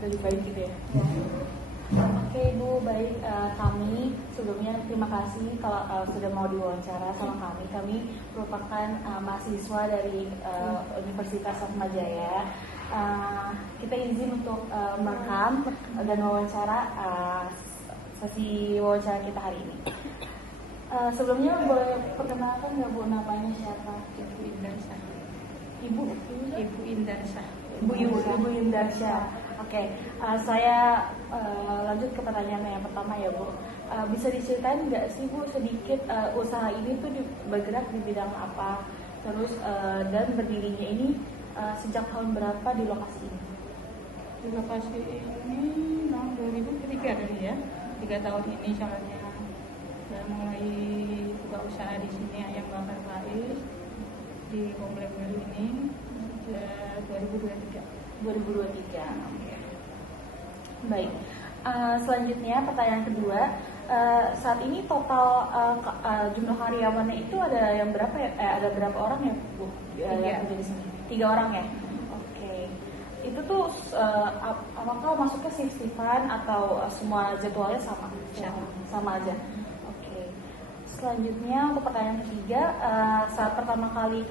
lebih baik gitu ya. Oke Bu, baik, kami sebelumnya terima kasih kalau sudah mau diwawancara sama kami. Kami merupakan mahasiswa dari Universitas Atmajaya. Kita izin untuk merekam dan wawancara sesi wawancara kita hari ini. Sebelumnya boleh perkenalkan nggak Bu, namanya siapa? Ibu Indarsyah. Ibu Indarsyah. Ibu Indarsyah. Oke, saya lanjut ke pertanyaan yang pertama ya Bu. Bisa diceritain nggak sih Bu sedikit usaha ini tuh bergerak di bidang apa? Terus dan berdirinya ini sejak tahun berapa di lokasi ini? Di lokasi ini tahun 2003 tadi ya. 3 tahun ini soalnya saya mulai buka usaha di sini ayam bakar Faiz di komplek baru ini sejak 2023. 2023. Baik. Selanjutnya pertanyaan kedua, saat ini total jumlah karyawannya itu ada yang berapa ya? Ada berapa orang ya Bu? Yang kerja di sini? 3 orang ya. Oke. Itu tuh apakah masuknya shift-shiftan atau semua jadwalnya sama? Sama aja. Oke. Selanjutnya untuk pertanyaan ketiga, saat pertama kali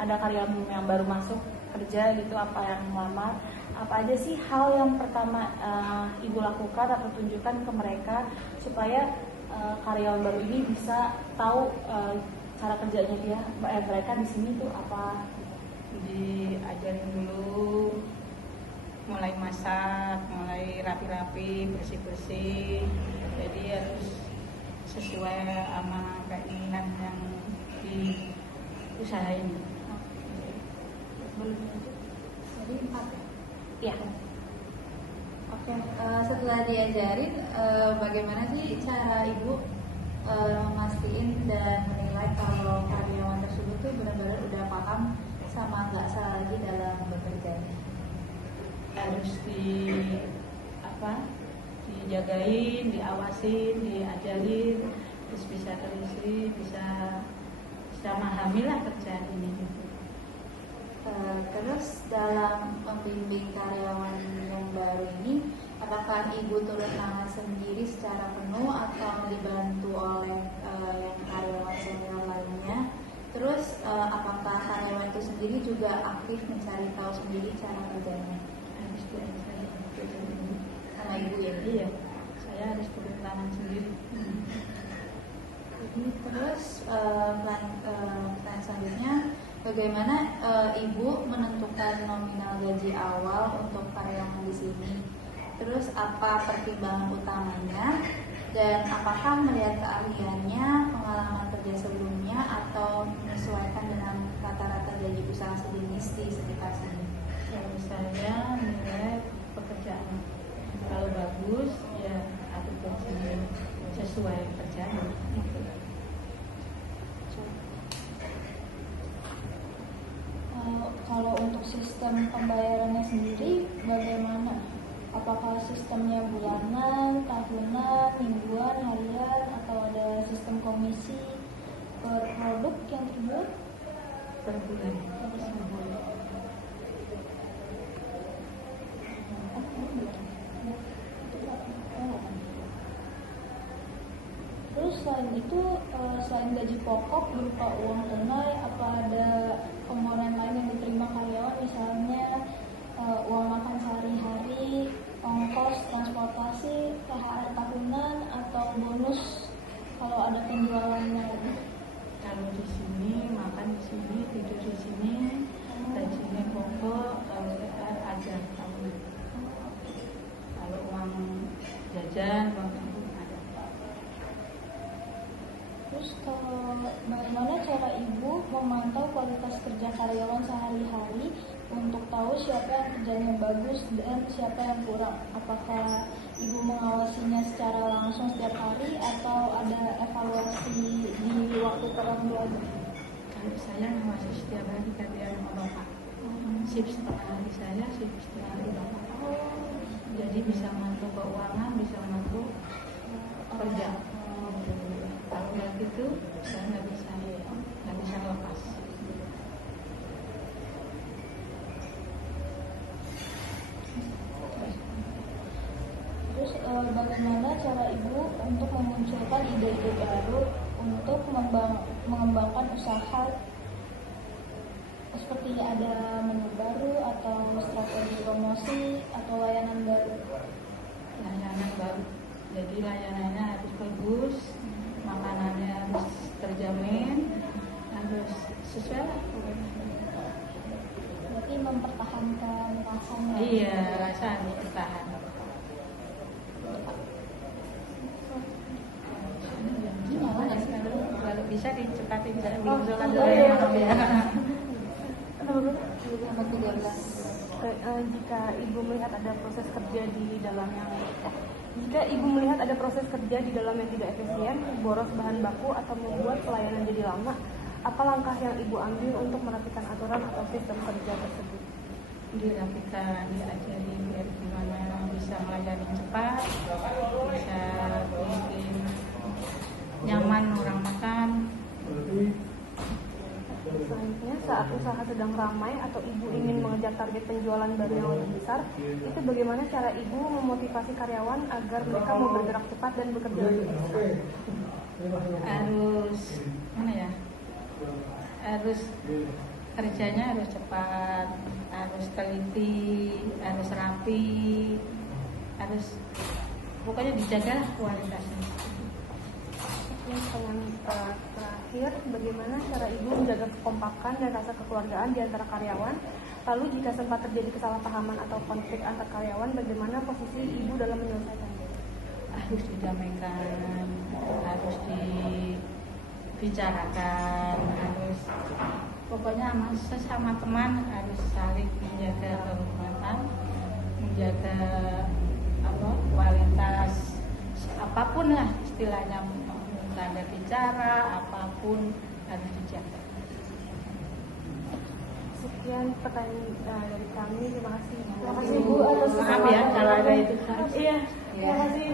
ada karyawan yang baru masuk kerja gitu, apa yang melamar, apa aja sih hal yang pertama Ibu lakukan atau tunjukkan ke mereka supaya karyawan baru ini bisa tahu cara kerjanya mereka di sini tuh apa? Diajarin dulu mulai masak, mulai rapi-rapi, bersih-bersih. Jadi harus sesuai sama keinginan yang diusahain. Jadi 4 ya. Oke, setelah diajarin, bagaimana sih cara Ibu memastikan dan menilai kalau karyawan tersebut tuh benar-benar udah paham sama nggak salah lagi dalam bekerja? Harus dijagain, diawasin, diajarin, terus bisa terisi, bisa memahami lah kerjaan ini. Terus dalam membimbing karyawan yang baru ini, apakah Ibu turun tangan sendiri secara penuh atau dibantu oleh yang karyawan senior lainnya? Terus apakah karyawan itu sendiri juga aktif mencari tahu sendiri cara kerjanya? Harus diajarin Sama Ibu ya? Iya, saya harus turun tangan sendiri. Terus pertanyaan selanjutnya, bagaimana Ibu menentukan nominal gaji awal untuk karyawan di sini? Terus apa pertimbangan utamanya? Dan apakah melihat keahliannya, pengalaman kerja sebelumnya, atau menyesuaikan dengan rata-rata gaji usaha sejenis di sekitar sini? Kalau saya nilai pekerjaan, kalau bagus ya aku gaji sesuai kerjaan. Kalau untuk sistem pembayarannya sendiri bagaimana? Apakah sistemnya bulanan, tahunan, mingguan, harian, atau ada sistem komisi per produk yang terjual? Per bulan. Terus selain itu, selain gaji pokok berupa uang tunai, apa ada komponen lain yang diterima karyawan, misalnya uang makan sehari-hari, ongkos transportasi, THR tahunan, atau bonus kalau ada penjualannya? Kalau di sini makan di sini, tidur di sini, gajinya pokok, kalau THR ada tahunan. Kalau uang jajan, uang itu ada. Terus bagaimana cara Ibu memantau kualitas kerja karyawan sehari-hari untuk tahu siapa yang kerjanya bagus dan siapa yang kurang? Apakah Ibu mengawasinya secara langsung setiap hari atau ada evaluasi di waktu tertentu aja? Kalau saya mengawasi setiap hari gantian sama bapak. Shift setengah hari saya, shift setengah hari bapak. Jadi bisa mantu keuangan, bisa mantu kerja. Kalau nggak gitu, saya nggak bisa lepas. bagaimana cara ibu untuk memunculkan ide-ide baru untuk mengembangkan usaha, seperti ada menu baru atau strategi promosi atau layanan baru? Layanan baru, jadi layanannya harus bagus, makanannya harus terjamin, harus sesuai lah. Berarti mempertahankan rasanya. Iya, rasa harus bertahan. Kalau bisa dicepatin, belum sholat dulu ya. Nomor 13. Jika ibu melihat ada proses kerja di dalam yang jika ibu melihat ada proses kerja di dalam yang tidak efisien, boros bahan baku atau membuat pelayanan jadi lama, apa langkah yang ibu ambil untuk merapikan aturan atau sistem kerja tersebut? Dirapikan, diajari biar gimana bisa melayani cepat, bisa bikin nyaman orang makan. Selanjutnya, saat usaha sedang ramai atau ibu ingin mengejar target penjualan baru yang lebih besar, itu bagaimana cara ibu memotivasi karyawan agar mereka mau bergerak cepat dan bekerja lebih besar? Harus mana ya? Harus kerjanya harus cepat, harus teliti, harus rapi, harus pokoknya dijaga kualitasnya. Pertanyaan terakhir, bagaimana cara ibu menjaga kekompakan dan rasa kekeluargaan di antara karyawan? Lalu jika sempat terjadi kesalahpahaman atau konflik antar karyawan, bagaimana posisi ibu dalam menyelesaikannya? Harus didamaikan, harus dibicarakan, harus pokoknya sesama teman harus saling menjaga kehormatan, menjaga kualitas apapun lah istilahnya, tanda bicara apapun harus dijaga. Sekian pertanyaan dari kami. Terima kasih. Terima kasih Bu atas Maaf ya kalau ada itu. Iya, terima kasih